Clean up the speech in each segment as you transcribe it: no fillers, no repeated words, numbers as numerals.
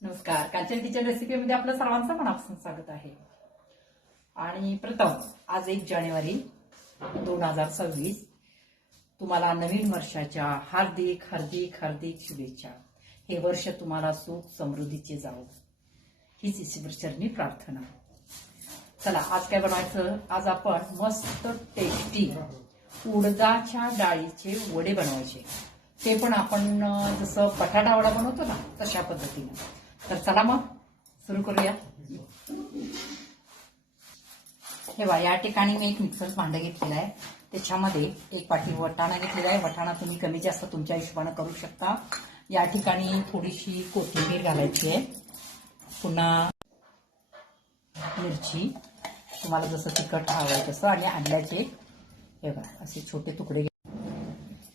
नमस्कार. कांचन किचन रेसिपीमध्ये आपलं सर्वांचं मनापासून स्वागत आहे. आणि प्रथम आज 1 जानेवारी 2026 तुम्हाला नवीन वर्षाच्या हार्दिक हार्दिक हार्दिक शुभेच्छा. हे वर्ष तुम्हाला सुख समृद्धीचे जावो हीच ईश्वरचरणी प्रार्थना. चला आज काय बनवायचं. आज आपण मस्त टेस्टी उडदाच्या डाळीचे वडे बनवायचे. ते पण आपण जसं बटाटा वडा बनवतो ना तशा पद्धतीने. तर चला मग सुरू करूया. हे बघा, या ठिकाणी मी एक मिक्सर भांडं घेतलेलं आहे. त्याच्यामध्ये 1 वाटी वटाणा घेतलेला आहे. वटाणा तुम्ही कमी जास्त तुमच्या हिशोबाने करू शकता. या ठिकाणी थोडीशी कोथिंबीर घालायची आहे. पुन्हा मिरची तुम्हाला जसं तिखट हवं आहे तसं, आणि अंड्याचे हे बघा असे छोटे तुकडे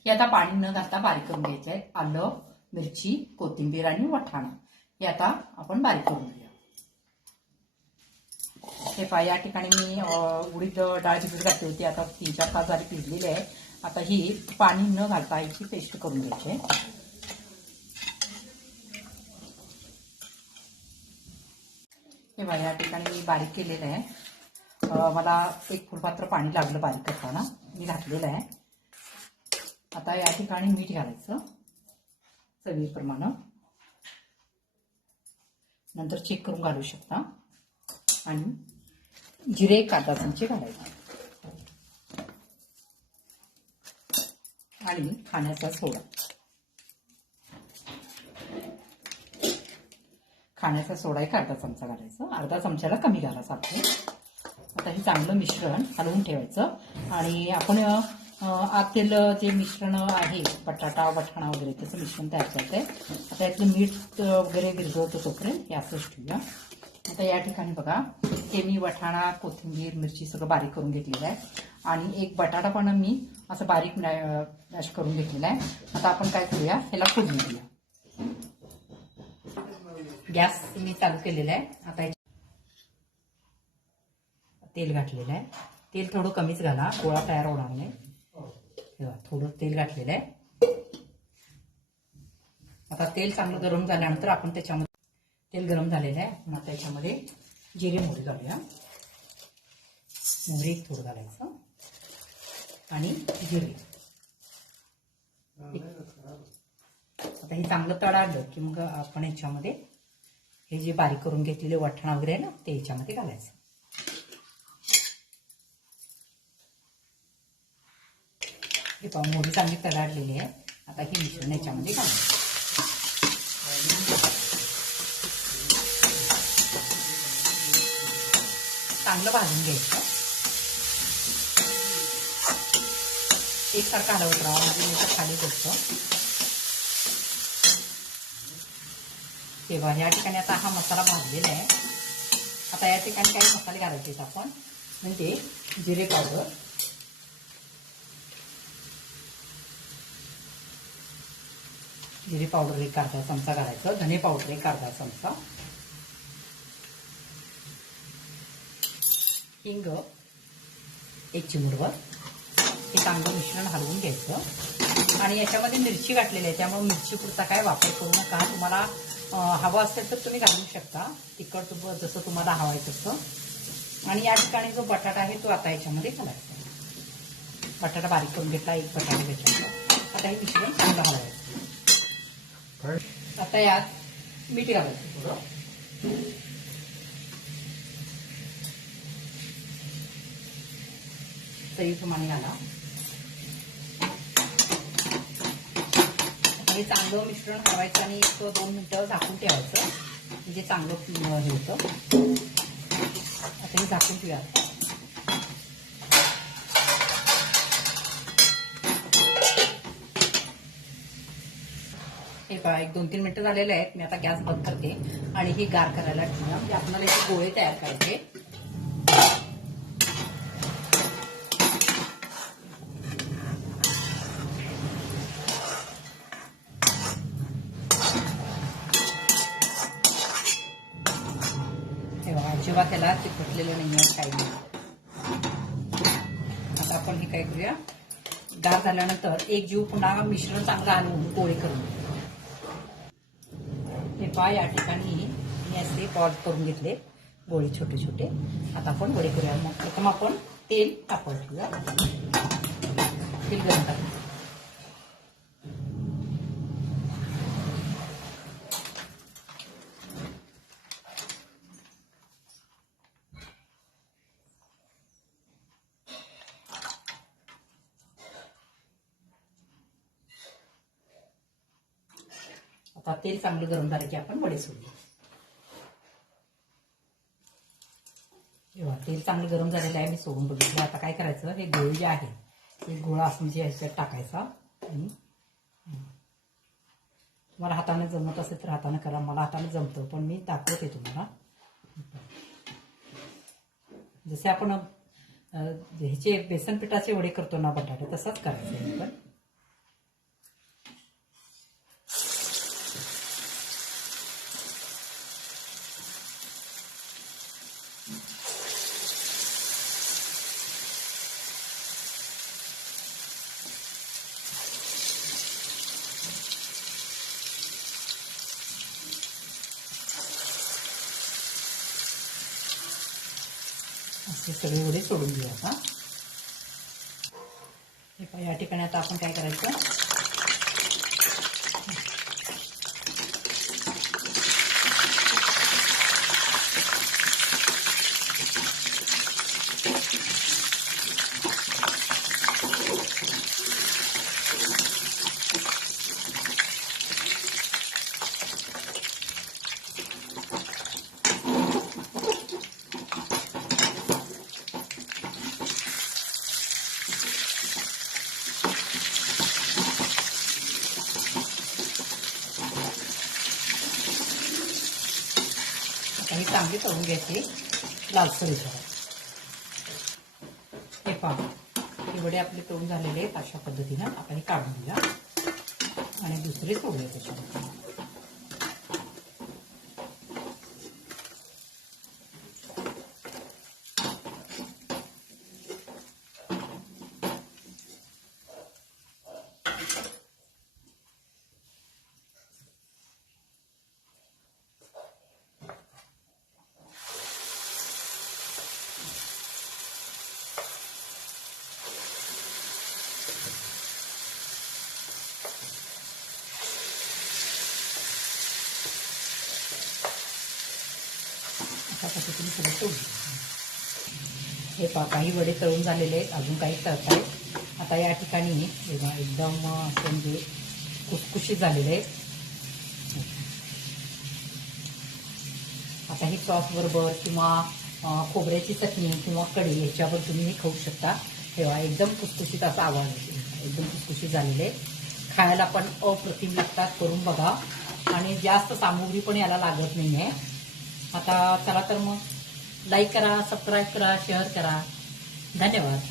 हे आता पाणी न घालता बारीक करून घ्यायचं आहे. आलं, मिरची, कोथिंबीर आणि वटाणा हे आता आपण बारीक करून घेऊया. हे पहा, या ठिकाणी मी उडीद डाळ भिजत घातली होती. आता 3-4 तास झाली भिजलेली आहे. आता ही पाणी न घालता याची पेस्ट करून घ्यायची आहे. हे बघा, या ठिकाणी मी बारीक केलेलं आहे. मला 1 फुलपात्र पाणी लागलं बारीक करताना, मी घातलेलं आहे. आता या ठिकाणी मीठ घालायचं चवीप्रमाणे. नंतर चेक करून घालू शकता. आणि जिरे 1 अर्धा चमचे घालायचे. आणि खाण्याचा सोडा. खाण्याचा सोडा 1 अर्धा चमचा घालायचा. अर्धा चमच्याला कमी घाला सारखं. आता हे चांगलं मिश्रण हलवून ठेवायचं. आणि आपण आतील जे मिश्रण आहे बटाटा वटाणा वगैरे त्याचं मिश्रण तयार करते. आता यातलं मीठ वगैरे विरघळतं तोपर्यंत हे असंच ठेवूया. आता या ठिकाणी बघा, हे मी वटाणा कोथिंबीर मिरची सगळं बारीक करून घेतलेलं आहे. आणि 1 बटाटा पण मी असं बारीक मॅश करून घेतलेला आहे. आता आपण काय करूया, ह्याला फोडणी देऊया. गॅस मी चालू केलेला आहे. आता तेल घातलेलं आहे. तेल थोडं कमीच घाला, गोळा तयार होणार नाही. थोडं तेल घातलेलं आहे. आता तेल चांगलं गरम झाल्यानंतर आपण त्याच्यामध्ये तेल गरम झालेलं आहे. मग त्याच्यामध्ये जिरे मोहरी घालूया. मोहरी थोडं घालायचं आणि जिरे. आता हे चांगलं तळालं की मग आपण याच्यामध्ये हे जे बारीक करून घेतलेले वटाणा वगैरे आहे ना ते याच्यामध्ये घालायचं. हे पाहून मोहरी चांगली तळाडलेली आहे. आता हे मिश्रण याच्यामध्ये घालायचं. चांगलं भाजून घ्यायचं. एकसारखं हलवत राहा, म्हणजे याचं खाली बसतं. तेव्हा या ठिकाणी आता हा मसाला भाजलेला आहे. आता या ठिकाणी काही मसाले घालायचे आपण, म्हणजे जिरे पावडर, जिरे पावडर 1 अर्धा चमचा घालायचं. धने पावडर 1 अर्धा चमचा, हिंग 1 चिमूटभर. हे चांगलं मिश्रण हलवून घ्यायचं. आणि याच्यामध्ये मिरची घातलेली आहे त्यामुळे मिरची पुरता काय वापर करू नका. तुम्हाला हवं असेल तर तुम्ही घालू शकता, तिखट जसं तुम्हाला हवं आहे तसं. आणि या ठिकाणी जो बटाटा आहे तो आता याच्यामध्ये घालायचा. बटाटा बारीक करून घेतला 1 बटाटा त्याच्यामध्ये. आता हे मिश्रण चांगलं हलवायचं. आता यात मीठ घालायचं थोडं. चवीप्रमाणे घाला. हे चांगलं मिश्रण हलवायचं आणि 1-2 मिनिटं झाकून ठेवायचं, म्हणजे चांगलं हे होतं. आता हे झाकून ठेवूया. हे पहा, 1-2-3 मिनिटं झालेले आहेत. मी आता गॅस बंद करते आणि हे गार करायला ठेवूया. म्हणजे आपल्याला याचे गोळे तयार करायचे. जेव्हा त्याला चिकटलेलं नाही आहे काही नाही. आता आपण हे काय करूया, गार झाल्यानंतर एक जीव पुन्हा मिश्रण चांगलं आणून गोळे करून हे पहा या ठिकाणी मी असे बॉल करून घेतले, गोळे छोटे छोटे. आता आपण वडे करूया. मग प्रथम आपण तेल तापवून ठेवूया. तेल गरम करूया. आता तेल चांगलं गरम झालं की आपण वडे सोडूया. तेव्हा तेल चांगलं गरम झालेलं आहे, मी सोडून बघितलं. आता काय करायचं, हे गोळे जे आहे हे गोळा असं म्हणजे ह्याच्यात टाकायचा आणि तुम्हाला हाताने जमत असेल तर हाताने करा. मला हाताने जमतं, पण मी दाखवते तुम्हाला. जसे आपण ह्याचे बेसन पिठाचे वडे करतो ना बटाटे, तसंच करायचं पण. असे सगळे वडे सोडून घेऊ आता. या ठिकाणी आता आपण काय करायचं, आणि चांगली तळून घ्यायची लालसर होतात. हे पहा, हे वडे आपले तळून झालेले आहेत. अशा पद्धतीनं आपण हे काढून घेऊया आणि दुसरे सोडूया त्याच्यामध्ये. अशा पद्धतीने सगळं तळून. हे पहा, काही वडे तळून झालेले आहेत, अजून काही तळत आहेत. आता या ठिकाणी एकदम असं म्हणजे खुसखुशीत झालेले आहेत. आता ही सॉस बरोबर किंवा खोबऱ्याची चटणी किंवा कढी ह्याच्यावर तुम्ही हे खाऊ शकता. तेव्हा एकदम खुसखुशीत असा आवाज येतो. एकदम खुसखुशीत झालेले, खायला पण अप्रतिम लागतात. करून बघा. आणि जास्त सामुग्री पण याला लागत नाही आहे. आता चला तर मग लाईक करा, सबस्क्राईब करा, शेअर करा. धन्यवाद.